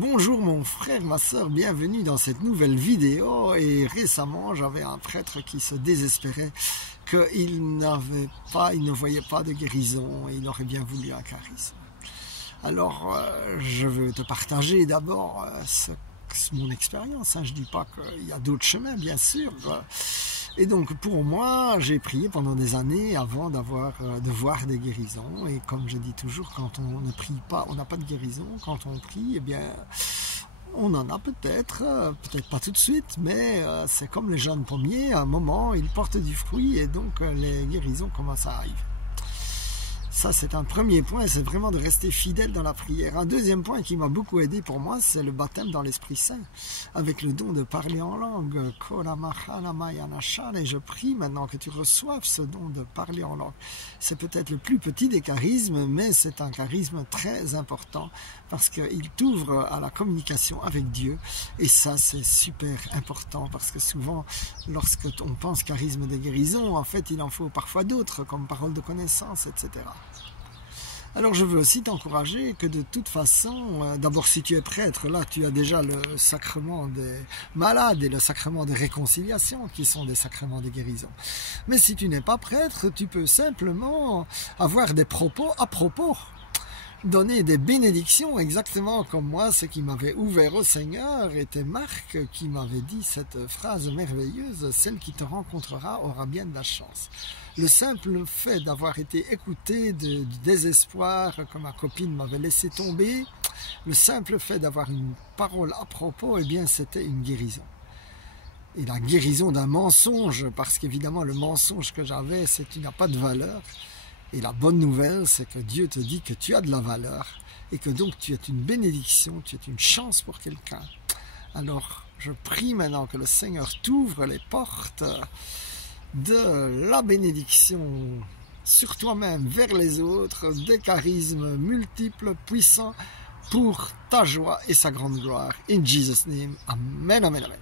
Bonjour mon frère, ma soeur, bienvenue dans cette nouvelle vidéo. Et récemment, j'avais un prêtre qui se désespérait qu'il ne voyait pas de guérison et il aurait bien voulu un charisme. Alors, je veux te partager d'abord mon expérience. Je ne dis pas qu'il y a d'autres chemins, bien sûr. Et donc, pour moi, j'ai prié pendant des années avant de voir des guérisons. Et comme je dis toujours, quand on ne prie pas, on n'a pas de guérison. Quand on prie, eh bien, on en a peut-être pas tout de suite, mais c'est comme les jeunes pommiers. À un moment, ils portent du fruit et donc les guérisons commencent à arriver. Ça, c'est un premier point, c'est vraiment de rester fidèle dans la prière. Un deuxième point qui m'a beaucoup aidé pour moi, c'est le baptême dans l'Esprit Saint, avec le don de parler en langue. Et je prie maintenant que tu reçoives ce don de parler en langue. C'est peut-être le plus petit des charismes, mais c'est un charisme très important, parce qu'il t'ouvre à la communication avec Dieu. Et ça, c'est super important, parce que souvent, lorsque on pense charisme de guérison, en fait, il en faut parfois d'autres, comme parole de connaissance, etc. Alors je veux aussi t'encourager que de toute façon, d'abord si tu es prêtre, là tu as déjà le sacrement des malades et le sacrement de réconciliation qui sont des sacrements de guérison. Mais si tu n'es pas prêtre, tu peux simplement avoir des propos à propos. Donner des bénédictions exactement comme moi, ce qui m'avait ouvert au Seigneur était Marc qui m'avait dit cette phrase merveilleuse: celle qui te rencontrera aura bien de la chance. Le simple fait d'avoir été écouté du désespoir que ma copine m'avait laissé tomber, le simple fait d'avoir une parole à propos, eh bien c'était une guérison. Et la guérison d'un mensonge, parce qu'évidemment le mensonge que j'avais, c'est que tu n'as pas de valeur. Et la bonne nouvelle, c'est que Dieu te dit que tu as de la valeur et que donc tu es une bénédiction, tu es une chance pour quelqu'un. Alors, je prie maintenant que le Seigneur t'ouvre les portes de la bénédiction sur toi-même, vers les autres, des charismes multiples, puissants pour ta joie et sa grande gloire. In Jesus' name, Amen, Amen, Amen.